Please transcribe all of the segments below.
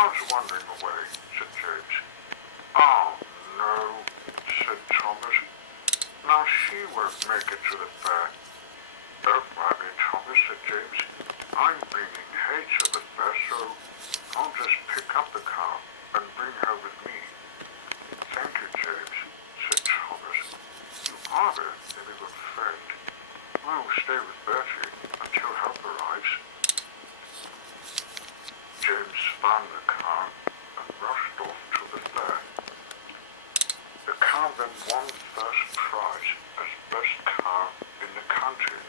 How's wandering away? Said James. Oh, no, said Thomas. Now she won't make it to the fair. Don't worry, Thomas, said James. I'm bringing hay to the fair, so I'll just pick up the car and bring her with me. Thank you, James, said Thomas. You are a very good friend. I will stay with Bertie until help arrives. James found the car and rushed off to the fair. The car then won first prize as best car in the country.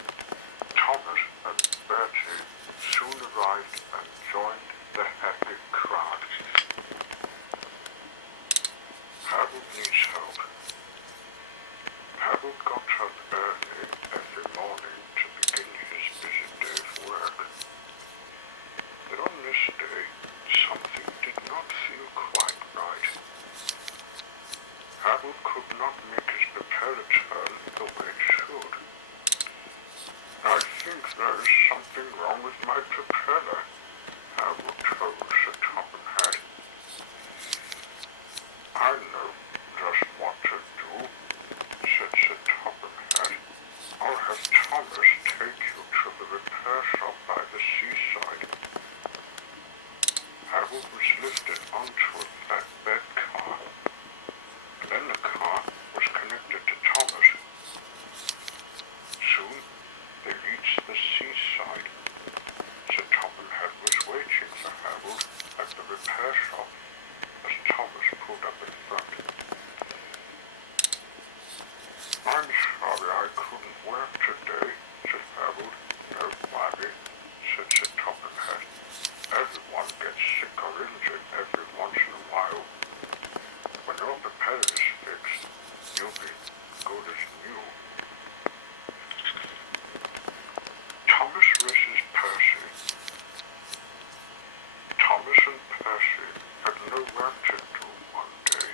Thomas and Bertie soon arrived and joined the happy crowd. Harold needs help. Harold got up early every morning to begin his busy day of work. But on this day, something did not feel quite right. Harold could not make his propeller turn the way it should. I think there is something wrong with my propeller, Harold told Sir Topham Hatt. I know just what to do, said Sir Topham Hatt. I'll have Thomas take you to the repair shop by the seaside. Harold was lifted onto a flatbed car, and then the car was connected to Thomas. Soon they reached the seaside. Sir Topham Hatt was waiting for Harold at the repair shop as Thomas pulled up in front. I'm sorry I couldn't work today, said Harold. Don't worry, said Sir Topham Hatt. Everyone gets sick or injured every once in a while. When your propeller is fixed, you'll be good as new. Thomas versus Percy. Thomas and Percy had no work to do one day,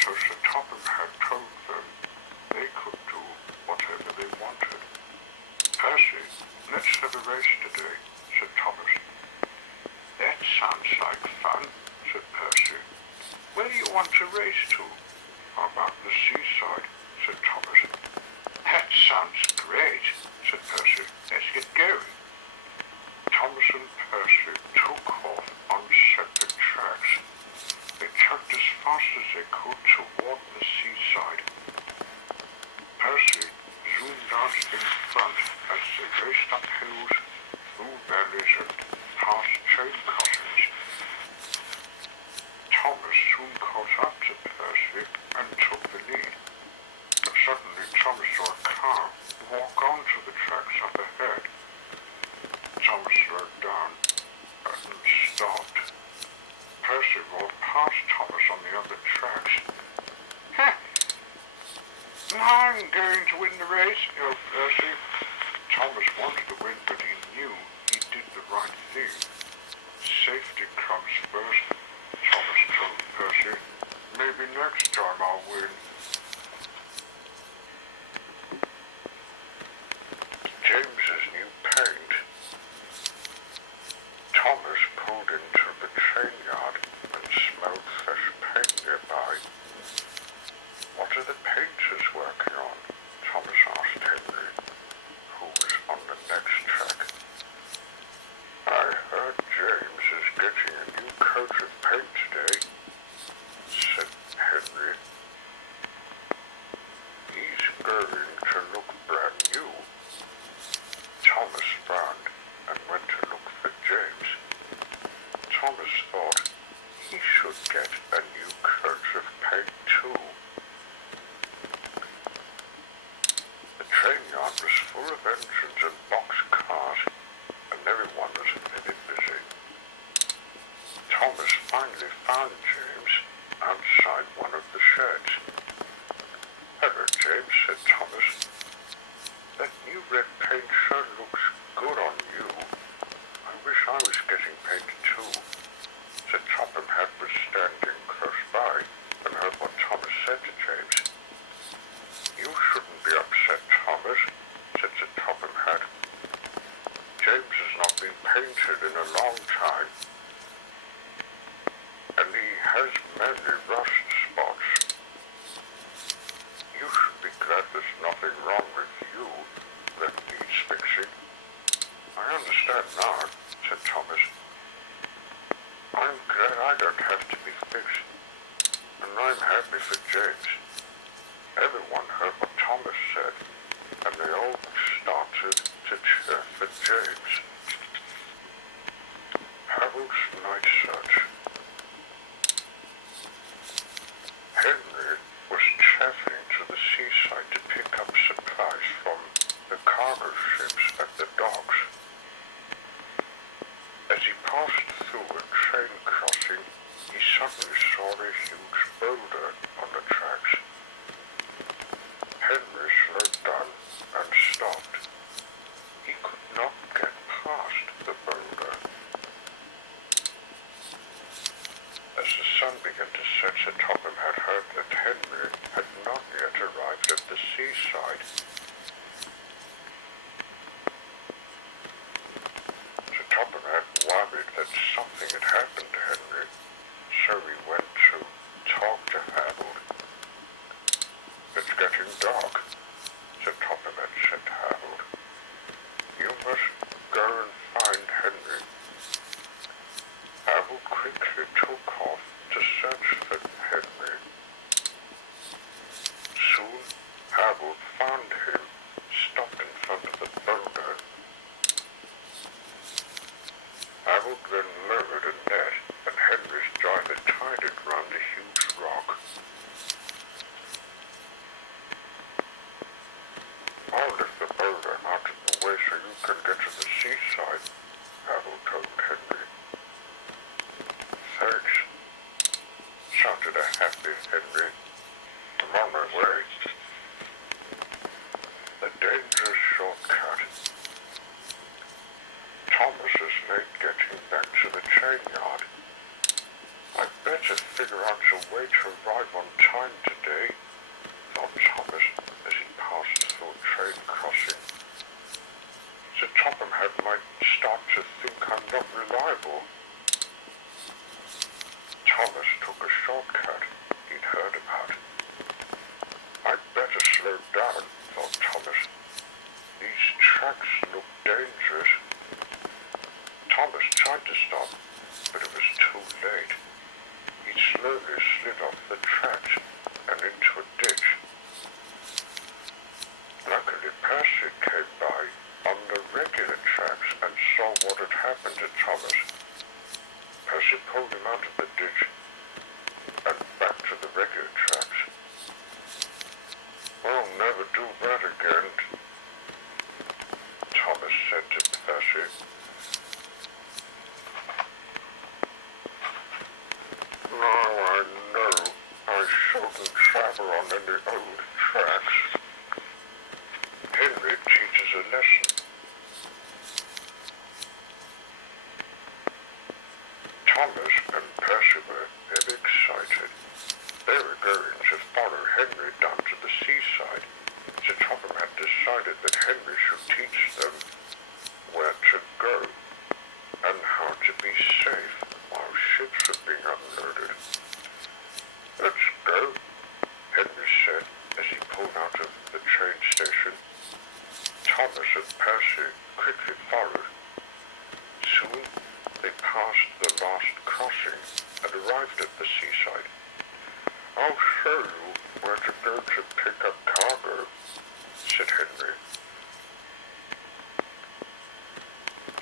so Sir Topham Hatt told them they could do whatever they wanted. Percy, let's have a race today, said Thomas. That sounds like fun, said Percy. Where do you want to race to? How about the seaside, said Thomas. That sounds great, said Percy. Let's get going. Thomas and Percy took off on separate tracks. They chugged as fast as they could toward the seaside. Percy zoomed out in front as they raced up hills, through valleys and past chain crossings. Thomas soon caught up to Percy and took the lead. But suddenly Thomas saw a car walk onto the tracks up ahead. Thomas slowed down and stopped. Percy rolled past Thomas on the other tracks. I'm going to win the race, yelled Percy. Thomas wanted to win, but he knew he did the right thing. Safety comes first, Thomas told Percy. Maybe next time I'll win. James's new paint. Thomas pulled into the train yard and smelled fresh paint nearby. What are the painters working on? Thomas asked Henry, who was on the next track. I heard James is getting a new coat of paint today, said Henry. He's going to look brand new. Thomas frowned and went to look for James. Thomas thought he should get a new coat of paint too. The train yard was full of engines and boxcars, and everyone was very busy. Thomas finally found James outside one of the sheds. Hello, James, said Thomas. That new red paint sure looks good on you. I wish I was getting painted too. Sir Topham Hatt was standing close by and heard what Thomas said to James. You shouldn't be upset, Thomas, said Sir Topham Hatt. James has not been painted in a long time. mainly rust spots. You should be glad there's nothing wrong with you that needs fixing. I understand now, said Thomas. I'm glad I don't have to be fixed, and I'm happy for James. Everyone heard what Thomas said, and they all started to cheer for James. Harold's night search. Henry was traveling to the seaside to pick up supplies from the cargo ships at the docks. As he passed through a train crossing, he suddenly saw a huge boulder on the tracks. Henry slowed down and stopped. He could not get past the boulder. As the sun began to set, Sir Topham had heard that Henry had not yet arrived at the seaside. Sir Topham had worried that something had happened to Henry, so he went to talk to Harold. It's getting dark, Sir Topham had said to Harold. You must go and find Henry. Harold quickly took off to search for Henry. Soon Harold found him, stopped in front of the boulder. Harold then lowered a net, and Henry's driver tied it round a huge rock. I'll lift the boulder out of the way so you can get to the seaside, Harold told Henry. Thanks, shouted a happy Henry. I'm on my way. The dangerous shortcut. Thomas is late getting back to the train yard. I'd better figure out a way to arrive on time today, thought Thomas as he passed through a train crossing. Sir Topham might start to think I'm not reliable. Thomas took a shortcut he'd heard about. I'd better slow down, thought Thomas. These tracks look dangerous. Thomas tried to stop, but it was too late. He slowly slid off the tracks and into a ditch. Luckily, Percy came by on the regular tracks and saw what had happened to Thomas. Percy pulled him out of the ditch and back to the regular tracks. I'll never do that again, Thomas said to Percy. Now I know I shouldn't travel on any old tracks. Henry teaches a lesson. Thomas and Percy were very excited. They were going to follow Henry down to the seaside. Sir Topham had decided that Henry should teach them where to go and how to be safe while ships were being unloaded. Let's go, Henry said as he pulled out of the train station. Thomas and Percy quickly followed. Soon they passed the last crossing and arrived at the seaside. I'll show you where to go to pick up cargo, said Henry.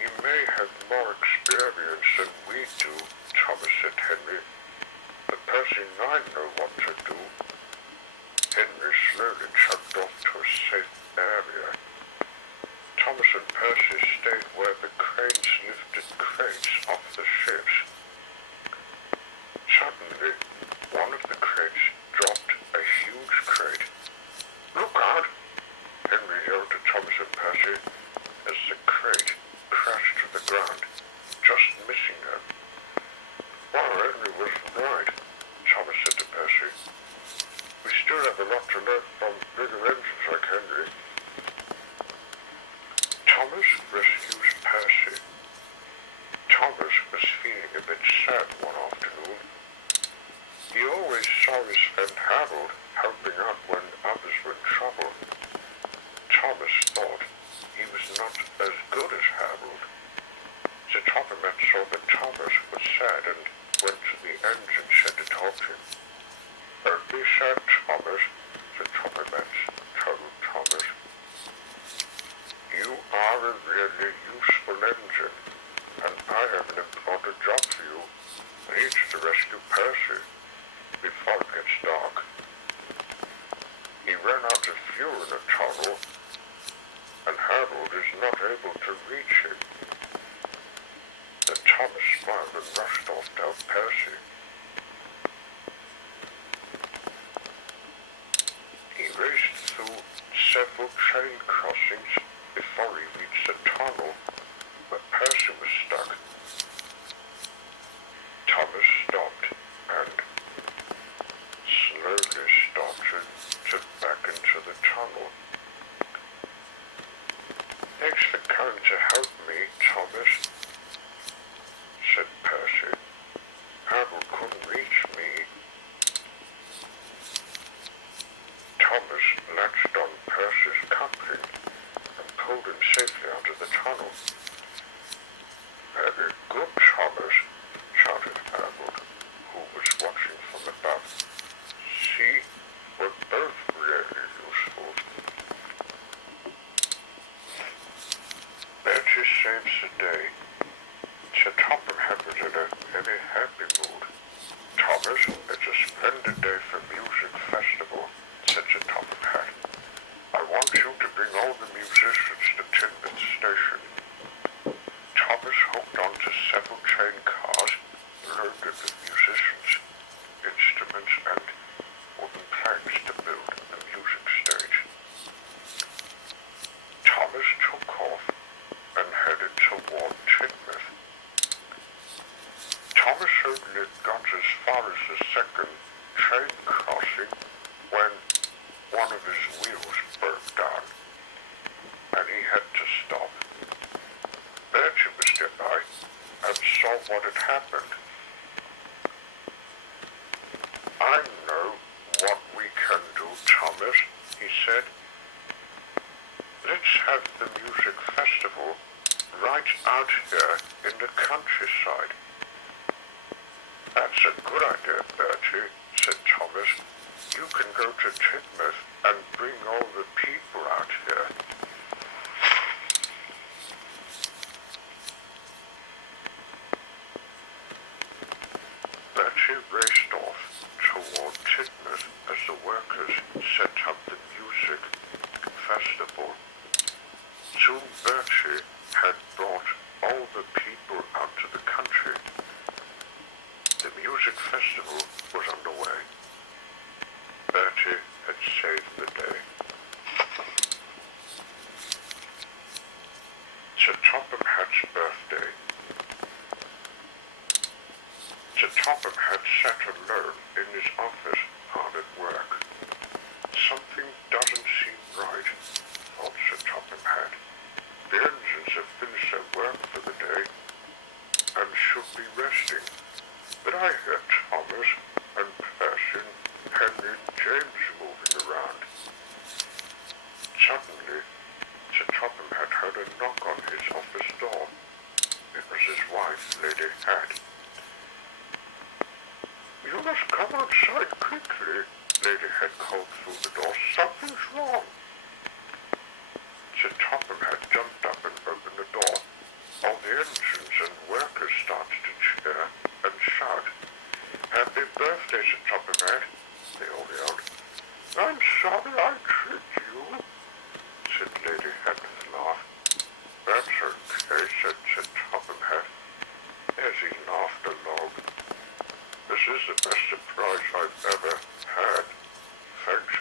You may have more experience than we do, Thomas said to Henry, but Percy and I know what to do. Henry slowly chugged off to a safe area. Thomas and Percy stayed where the cranes lifted crates off the ships. Suddenly, one of the crates dropped a huge crate. Look out! Henry yelled to Thomas and Percy as the crate crashed to the ground, just missing them. Wow, Henry was right, Thomas said to Percy. We still have a lot to learn from bigger engines like Henry. Thomas rescues Percy. Thomas was feeling a bit sad one afternoon. He saw his friend Harold helping out when others were in trouble. Thomas thought he was not as good as Harold. The Topham saw that Thomas was sad and went to the engine shed to talk to him. "Don't be sad, Thomas," the Topham told Thomas. "You are a really useful engine, and I have an important job for you. I need you to rescue Percy before it gets dark. He ran out of fuel in the tunnel, and Harold is not able to reach him." Then Thomas smiled and rushed off to help Percy. He raced through several train crossings before he reached the tunnel where Percy was stuck. Thomas stopped and slowly started to back into the tunnel. "Thanks for coming to help me, Thomas," said Percy. "Harold couldn't reach me." Thomas latched on Percy's coupling and pulled him safely out of the tunnel. "Very good, Thomas," shouted Harold, who was watching from above. "See, we're both really useful." Bertie saves the day. Sir Topham was in a very happy mood. "Thomas, it's a splendid day for music festival," said Sir Topham. "I want you to bring all the musicians to Tidmouth Station." Thomas hooked onto several train cars loaded with musicians, instruments, and wooden planks to build the music stage. Thomas took off and headed toward Tidmouth. Thomas only got as far as the second train crossing when one of his wheels broke down, and he had to stop. Bertie was nearby and saw what had happened. "I know what we can do, Thomas," he said. "Let's have the music festival right out here in the countryside." "That's a good idea, Bertie," said Thomas. "You can go to Tidmouth and bring all the people out here." Bertie raced off toward Tidmouth as the workers set up the music festival. Soon Bertie had brought all the people out to the country. The music festival was underway. Bertie had saved the day. Sir Topham's birthday. Sir Topham sat alone in his office hard at work. "Something doesn't seem right," thought Sir Topham. "The engines have finished their work for the day and should be resting. But I hear Thomas and Percy, Henry and James moving around." Suddenly, Sir Topham had heard a knock on his office door. It was his wife, Lady Had. "You must come outside quickly," Lady Had called through the door. "Something's wrong." Sir Topham had jumped up and opened the door. All the engines and workers started to cheer and shout. "Happy birthday, Sir Topham," they all yelled. "I'm sorry I tricked you," said Lady Had with a laugh. "That's okay," said Sir Topham, as he laughed along. "This is the best surprise I've ever had. Thanks